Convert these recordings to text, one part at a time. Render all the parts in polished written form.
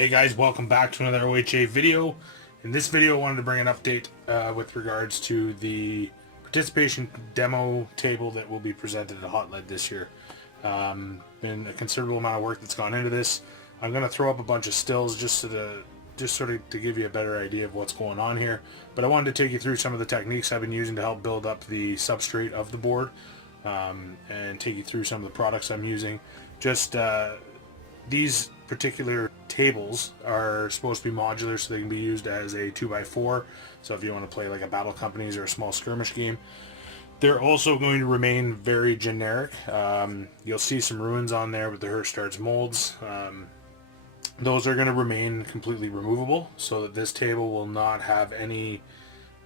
Hey guys, welcome back to another OHA video. In this video I wanted to bring an update with regards to the participation demo table that will be presented at Hotlead this year. Been a considerable amount of work that's gone into this. I'm going to throw up a bunch of stills just sort of to give you a better idea of what's going on here. But I wanted to take you through some of the techniques I've been using to help build up the substrate of the board and take you through some of the products I'm using. These particular tables are supposed to be modular, so they can be used as a 2x4, so if you want to play like a Battle Companies or a small skirmish game. They're also going to remain very generic. You'll see some ruins on there with the Herstar's molds. Those are going to remain completely removable, so that this table will not have any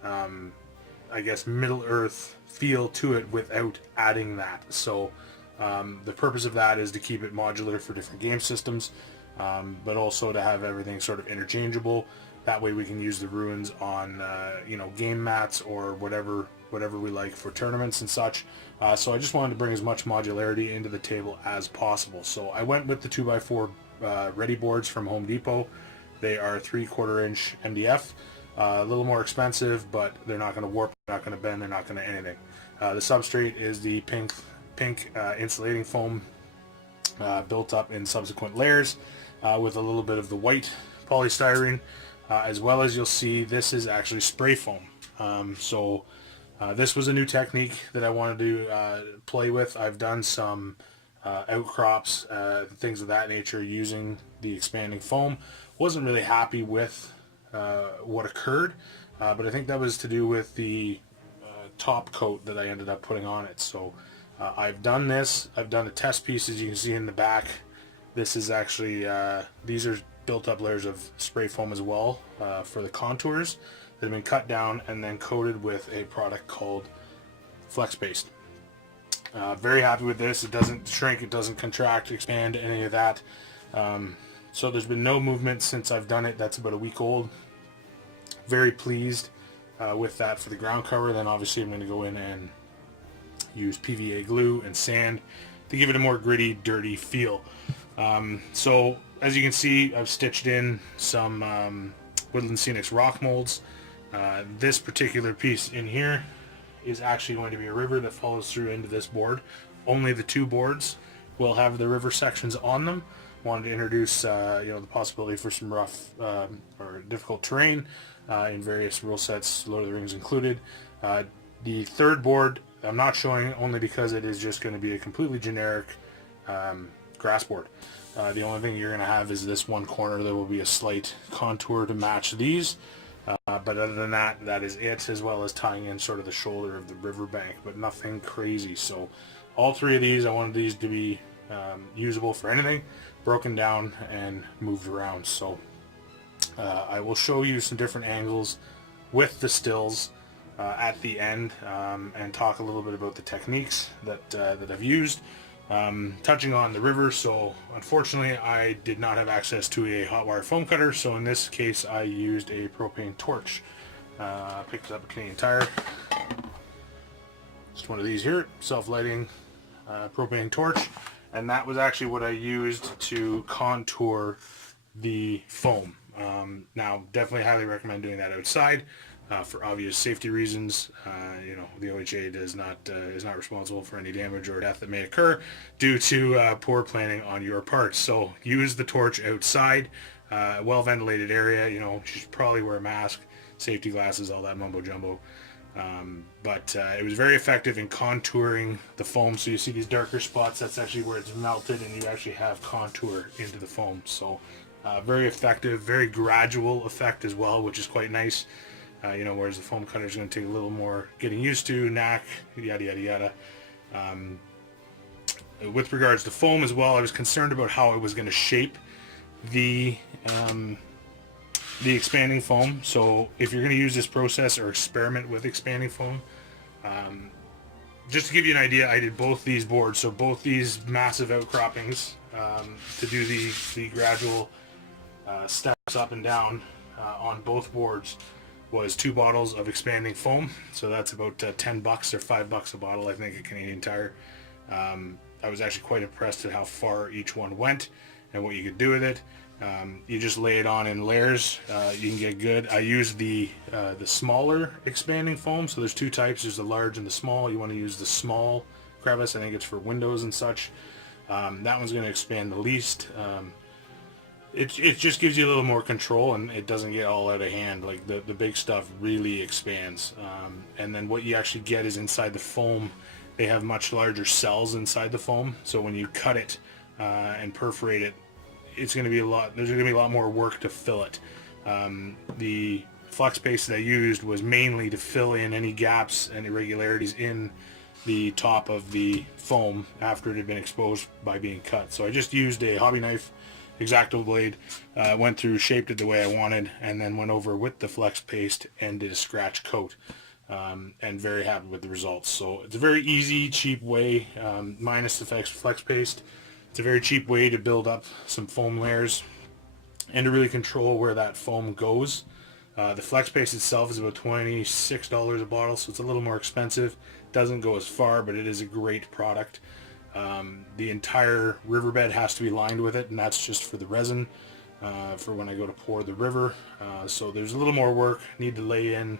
I guess Middle-earth feel to it without adding that. So the purpose of that is to keep it modular for different game systems, but also to have everything sort of interchangeable. That way we can use the ruins on game mats or whatever we like for tournaments and such. So I just wanted to bring as much modularity into the table as possible. So I went with the 2x4 ready boards from Home Depot. They are 3/4 inch MDF. A little more expensive, but they're not going to warp, they're not going to bend, they're not going to anything. The substrate is the pink insulating foam built up in subsequent layers with a little bit of the white polystyrene, as well as you'll see this is actually spray foam. This was a new technique that I wanted to play with. I've done some outcrops, things of that nature using the expanding foam. Wasn't really happy with what occurred, but I think that was to do with the top coat that I ended up putting on it. So I've done this. I've done the test pieces you can see in the back. This is actually, these are built up layers of spray foam as well for the contours that have been cut down and then coated with a product called Flex Paste. Very happy with this. It doesn't shrink, it doesn't contract, expand, any of that. So there's been no movement since I've done it. That's about a week old. Very pleased with that for the ground cover. Then obviously I'm going to go in and use PVA glue and sand to give it a more gritty, dirty feel. So as you can see, I've stitched in some Woodland Scenics rock molds. This particular piece in here is actually going to be a river that follows through into this board. Only the two boards will have the river sections on them. Wanted to introduce the possibility for some rough or difficult terrain in various rule sets, Lord of the Rings included. The third board I'm not showing only because it is just going to be a completely generic grass board. The only thing you're going to have is this one corner. There will be a slight contour to match these, but other than that, that is it, as well as tying in sort of the shoulder of the riverbank, but nothing crazy. So all three of these, I wanted these to be usable for anything, broken down and moved around. So I will show you some different angles with the stills at the end, and talk a little bit about the techniques that I've used, touching on the river. So unfortunately I did not have access to a hot wire foam cutter, so in this case I used a propane torch. Picked up a Canadian Tire, just one of these here, self-lighting propane torch, and that was actually what I used to contour the foam. Now definitely highly recommend doing that outside for obvious safety reasons. The OHA is not responsible for any damage or death that may occur due to poor planning on your part. So use the torch outside, well ventilated area. You should probably wear a mask, safety glasses, all that mumbo jumbo. But it was very effective in contouring the foam. So you see these darker spots, that's actually where it's melted and you actually have contour into the foam. So very effective, very gradual effect as well, which is quite nice. Whereas the foam cutter is going to take a little more getting used to, knack, yada yada yada. With regards to foam as well, I was concerned about how it was going to shape the expanding foam. So if you're going to use this process or experiment with expanding foam, just to give you an idea, I did both these boards, so both these massive outcroppings to do the gradual steps up and down on both boards was 2 bottles of expanding foam. So that's about $10 or $5 a bottle, I think, at Canadian Tire. I was actually quite impressed at how far each one went and what you could do with it. You just lay it on in layers. You can get good. I use the smaller expanding foam. So there's two types. There's the large and the small. You want to use the small crevice. I think it's for windows and such. That one's going to expand the least. It just gives you a little more control, and it doesn't get all out of hand. Like the big stuff really expands. And then what you actually get is inside the foam, they have much larger cells inside the foam. So when you cut it and perforate it, it's going to be there's going to be a lot more work to fill it. The flux paste that I used was mainly to fill in any gaps and irregularities in the top of the foam after it had been exposed by being cut. So I just used a hobby knife, X-Acto blade, went through, shaped it the way I wanted, and then went over with the flex paste and did a scratch coat. And very happy with the results. So it's a very easy, cheap way, minus the flex paste. It's a very cheap way to build up some foam layers and to really control where that foam goes. The flex paste itself is about $26 a bottle, so it's a little more expensive. Doesn't go as far, but it is a great product. The entire riverbed has to be lined with it, and that's just for the resin, for when I go to pour the river. So there's a little more work. Need to lay in,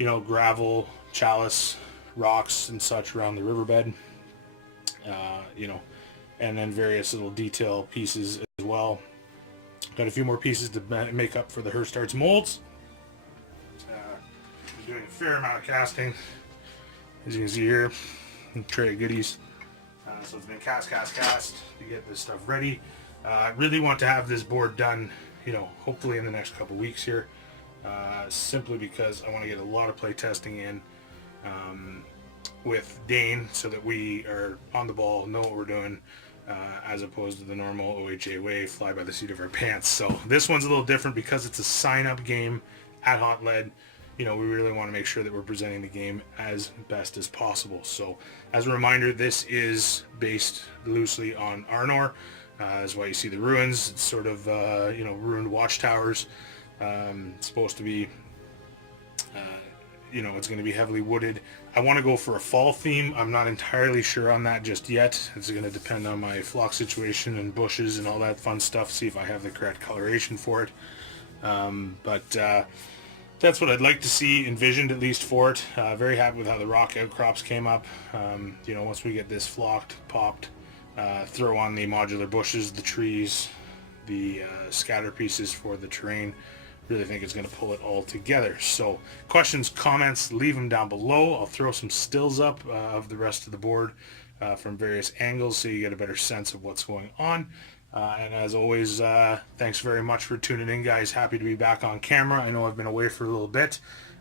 gravel, chalice, rocks, and such around the riverbed. And then various little detail pieces as well. Got a few more pieces to make up for the Her Starts molds. I'm doing a fair amount of casting, as you can see here. Tray of goodies. So it's been cast to get this stuff ready. I really want to have this board done, hopefully in the next couple weeks here. Simply because I want to get a lot of play testing in with Dane, so that we are on the ball, know what we're doing, as opposed to the normal OHA way, fly by the seat of our pants. So this one's a little different because it's a sign-up game at Hotlead. We really want to make sure that we're presenting the game as best as possible. So as a reminder, this is based loosely on Arnor. That's why you see the ruins. It's sort of ruined watchtowers. It's supposed to be it's going to be heavily wooded. I want to go for a fall theme. I'm not entirely sure on that just yet. It's going to depend on my flock situation and bushes and all that fun stuff, see if I have the correct coloration for it. But that's what I'd like to see envisioned, at least for it. Very happy with how the rock outcrops came up. Once we get this flocked, popped, throw on the modular bushes, the trees, the scatter pieces for the terrain. Really think it's going to pull it all together. So questions, comments, leave them down below. I'll throw some stills up of the rest of the board from various angles so you get a better sense of what's going on. And as always, thanks very much for tuning in, guys. Happy to be back on camera. I know I've been away for a little bit.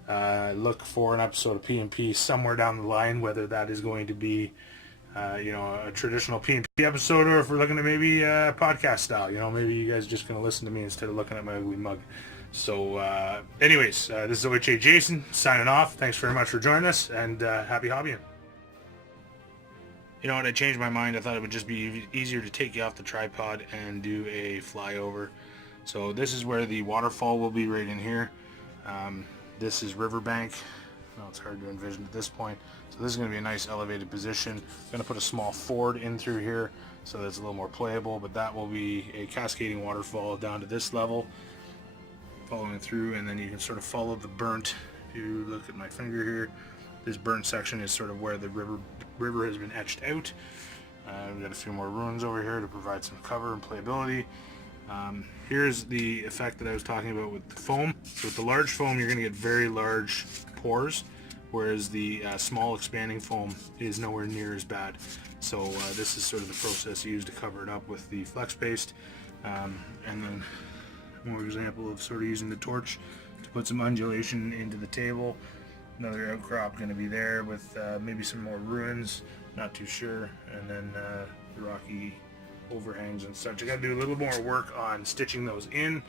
Look for an episode of P&P somewhere down the line, whether that is going to be a traditional P&P episode, or if we're looking at maybe podcast style. Maybe you guys are just going to listen to me instead of looking at my ugly mug. So anyways, this is OHA Jason signing off. Thanks very much for joining us, and happy hobbying. You know what, I changed my mind. I thought it would just be easier to take you off the tripod and do a flyover. So this is where the waterfall will be, right in here. This is riverbank. No, it's hard to envision at this point. So this is going to be a nice elevated position. I'm going to put a small ford in through here so that it's a little more playable, but that will be a cascading waterfall down to this level, following through, and then you can sort of follow the burnt. If you look at my finger here, this burnt section is sort of where the river has been etched out. We've got a few more ruins over here to provide some cover and playability. Here's the effect that I was talking about with the foam. So with the large foam, you're going to get very large pores, whereas the small expanding foam is nowhere near as bad. So this is sort of the process used to cover it up with the flex paste. And then more example of sort of using the torch to put some undulation into the table. Another outcrop going to be there with maybe some more ruins, not too sure, and then the rocky overhangs and such. I got to do a little more work on stitching those in.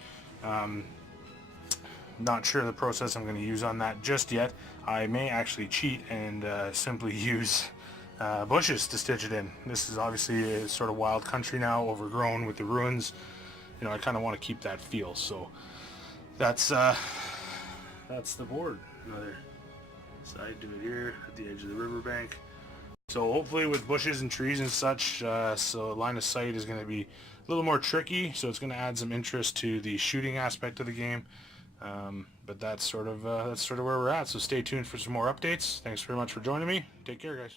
Not sure the process I'm going to use on that just yet. I may actually cheat and simply use bushes to stitch it in. This is obviously a sort of wild country now, overgrown with the ruins. I kind of want to keep that feel. So that's the board. Another side to it here at the edge of the riverbank. So hopefully with bushes and trees and such, so line of sight is going to be a little more tricky, so it's going to add some interest to the shooting aspect of the game. But that's sort of where we're at, so stay tuned for some more updates. Thanks very much for joining me. Take care, guys.